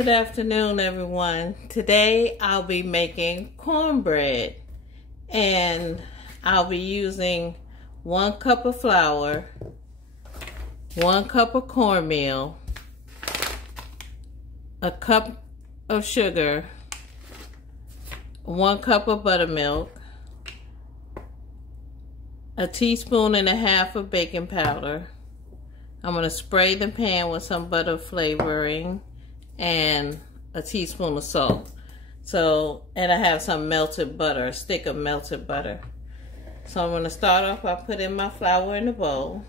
Good afternoon, everyone. Today I'll be making cornbread, and I'll be using 1 cup of flour, 1 cup of cornmeal, a cup of sugar, 1 cup of buttermilk, a teaspoon and a half of baking powder. I'm going to spray the pan with some butter flavoring and a teaspoon of salt. And I have some melted butter, a stick of melted butter. So I'm going to start off by putting my flour in the bowl.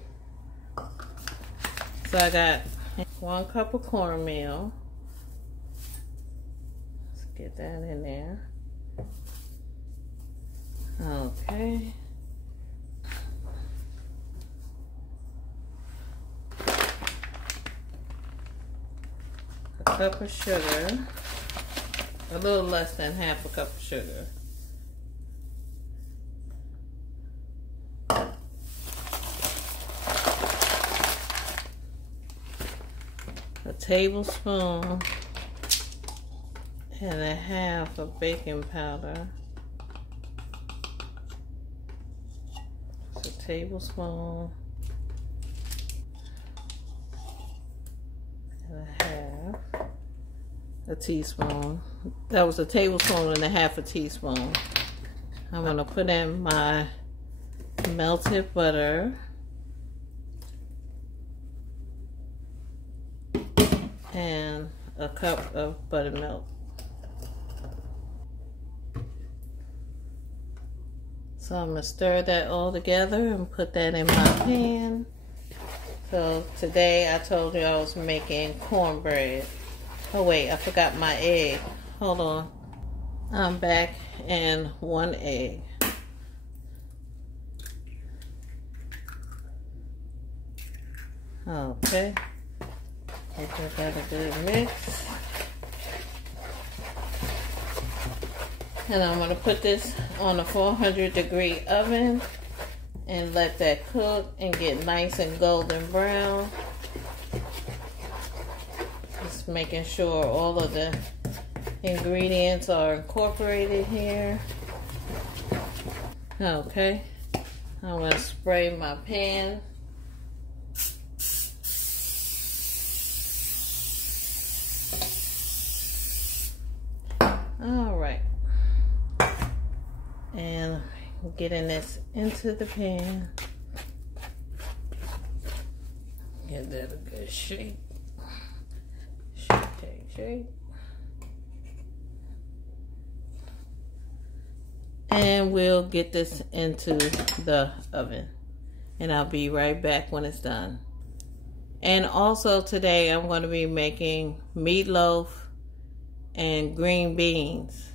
So I got 1 cup of cornmeal. Let's get that in there. Okay. A cup of sugar, a little less than half a cup of sugar. A tablespoon and a half of baking powder. It's a tablespoon and a half. A teaspoon. That was a tablespoon and a half a teaspoon. I'm going to put in my melted butter and a cup of buttermilk. So I'm going to stir that all together and put that in my pan. So today I told you I was making cornbread. Oh wait, I forgot my egg. Hold on. I'm back, and 1 egg. Okay. Give that a good mix. And I'm going to put this on a 400-degree oven and let that cook and get nice and golden brown. Just making sure all of the ingredients are incorporated here. Okay, I'm going to spray my pan. All right, and getting this into the pan. Give that a good shake. Shake. And we'll get this into the oven, and I'll be right back when it's done. And also today I'm going to be making meatloaf and green beans.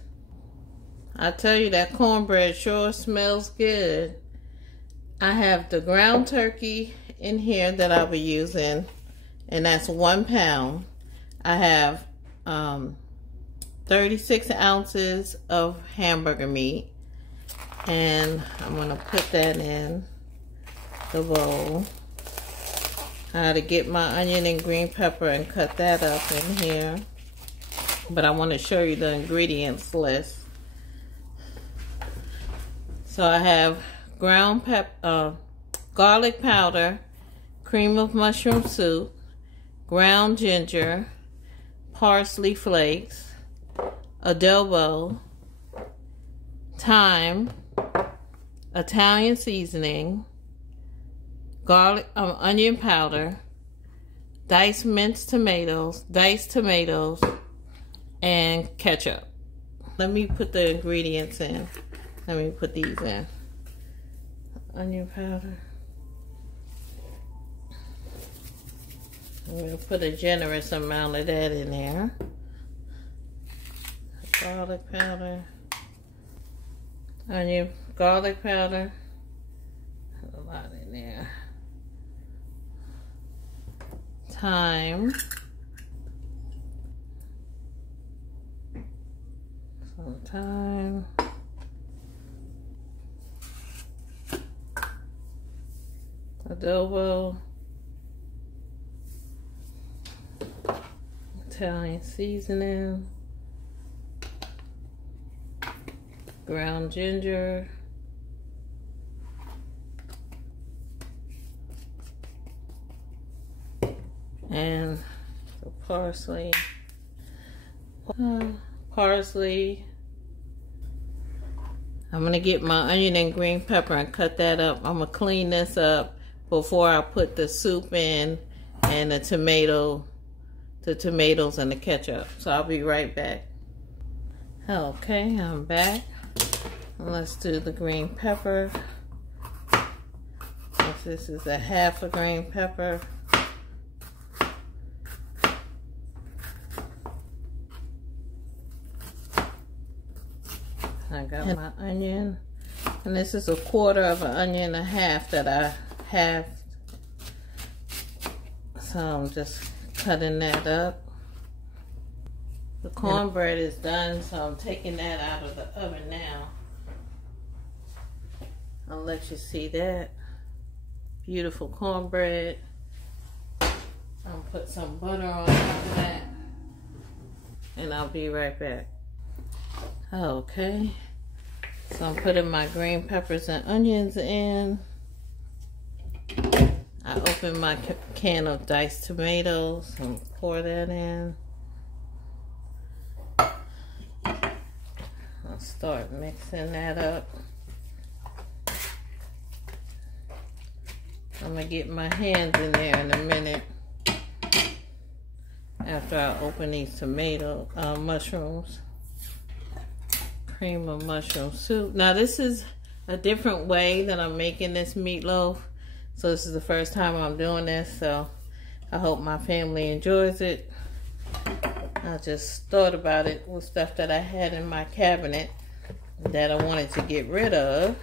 I tell you, that cornbread sure smells good. I have the ground turkey in here that I'll be using, and that's 1 pound. I have 36 ounces of hamburger meat, and I'm going to put that in the bowl. I had to get my onion and green pepper and cut that up in here, but I want to show you the ingredients list. So I have ground garlic powder, cream of mushroom soup, ground ginger, parsley flakes, adobo, thyme, Italian seasoning, garlic, onion powder, diced tomatoes, and ketchup. Let me put the ingredients in. Let me put these in. Onion powder. I'm going to put a generous amount of that in there. Garlic powder. Garlic powder. A lot in there. Thyme. Some thyme. Adobo. Italian seasoning, ground ginger, and the parsley. Parsley. I'm gonna get my onion and green pepper and cut that up. I'm gonna clean this up before I put the soup in and the tomatoes and the ketchup. So I'll be right back. Okay, I'm back. Let's do the green pepper. This is a half a green pepper. I got my onion, and this is a quarter of an onion and a half that I have. So I'm just cutting that up. The cornbread is done, so I'm taking that out of the oven now. I'll let you see that. Beautiful cornbread. I'll put some butter on top of that, and I'll be right back. Okay, so I'm putting my green peppers and onions in. I opened my can of diced tomatoes and pour that in. I'll start mixing that up. I'm gonna get my hands in there in a minute after I open these tomato mushrooms. Cream of mushroom soup. Now this is a different way that I'm making this meatloaf. So this is the first time I'm doing this, so I hope my family enjoys it. I just thought about it with stuff that I had in my cabinet that I wanted to get rid of.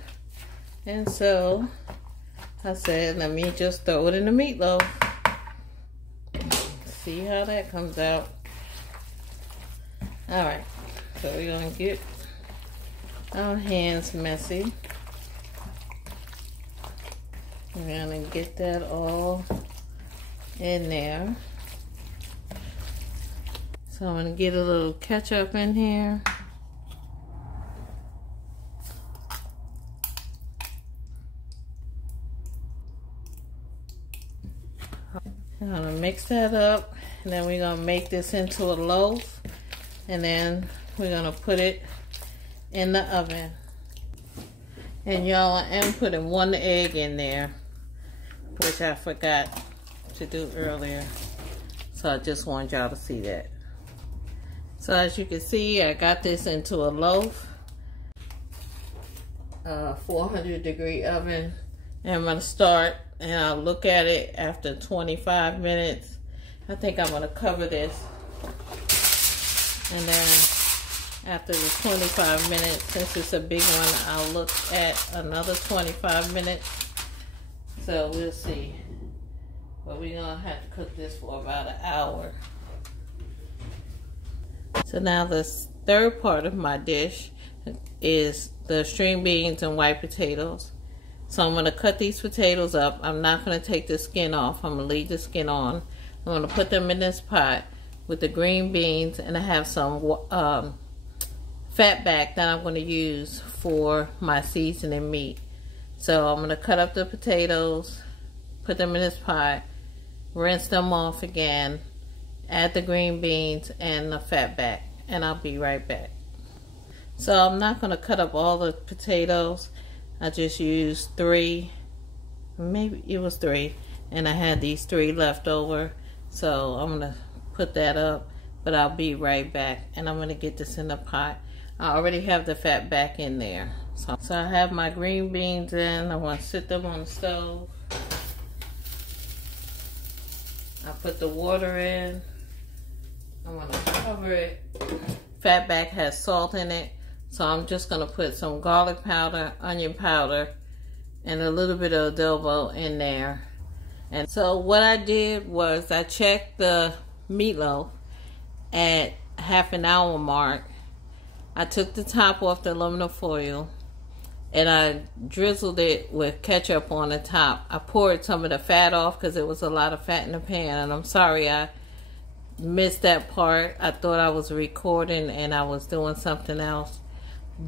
And so I said, let me just throw it in the meatloaf. See how that comes out. Alright, so we're gonna get our hands messy. We're gonna get that all in there. So I'm gonna get a little ketchup in here. I'm gonna mix that up, and then we're gonna make this into a loaf, and then we're gonna put it in the oven. And y'all, I am putting 1 egg in there, which I forgot to do earlier. So I just wanted y'all to see that. So as you can see, I got this into a loaf, 400-degree oven. And I'm gonna start, and I'll look at it after 25 minutes. I think I'm gonna cover this. And then after the 25 minutes, since it's a big one, I'll look at another 25 minutes. So we'll see. But we're gonna have to cook this for about an hour. So now the third part of my dish is the string beans and white potatoes. So I'm gonna cut these potatoes up. I'm not gonna take the skin off. I'm gonna leave the skin on. I'm gonna put them in this pot with the green beans, and I have some fat back that I'm going to use for my seasoning meat. So I'm going to cut up the potatoes, put them in this pot, rinse them off again, add the green beans and the fat back, and I'll be right back. So I'm not going to cut up all the potatoes. I just used 3, maybe it was 3, and I had these 3 left over. So I'm going to put that up, but I'll be right back, and I'm going to get this in the pot. I already have the fat back in there. So I have my green beans in. I want to sit them on the stove. I put the water in. I want to cover it. Fat back has salt in it, so I'm just going to put some garlic powder, onion powder, and a little bit of adobo in there. And so what I did was I checked the meatloaf at half an hour mark. I took the top off the aluminum foil, and I drizzled it with ketchup on the top. I poured some of the fat off because there was a lot of fat in the pan, and I'm sorry I missed that part. I thought I was recording and I was doing something else,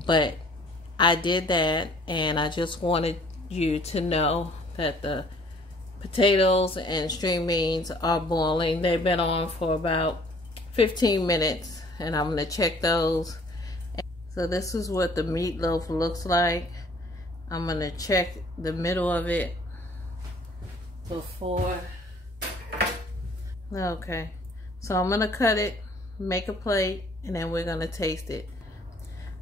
but I did that, and I just wanted you to know that the potatoes and string beans are boiling. They've been on for about 15 minutes, and I'm going to check those. So this is what the meatloaf looks like. I'm going to check the middle of it before. Okay, so I'm going to cut it, make a plate, and then we're going to taste it.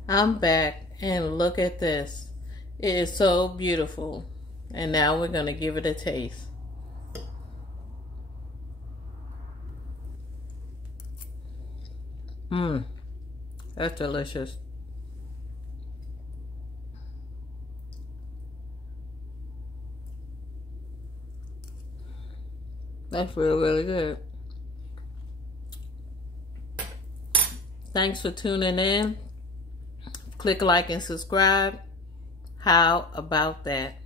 I'm back, and look at this. It is so beautiful. And now we're going to give it a taste. That's delicious. That's really, really good. Thanks for tuning in. Click like and subscribe. How about that?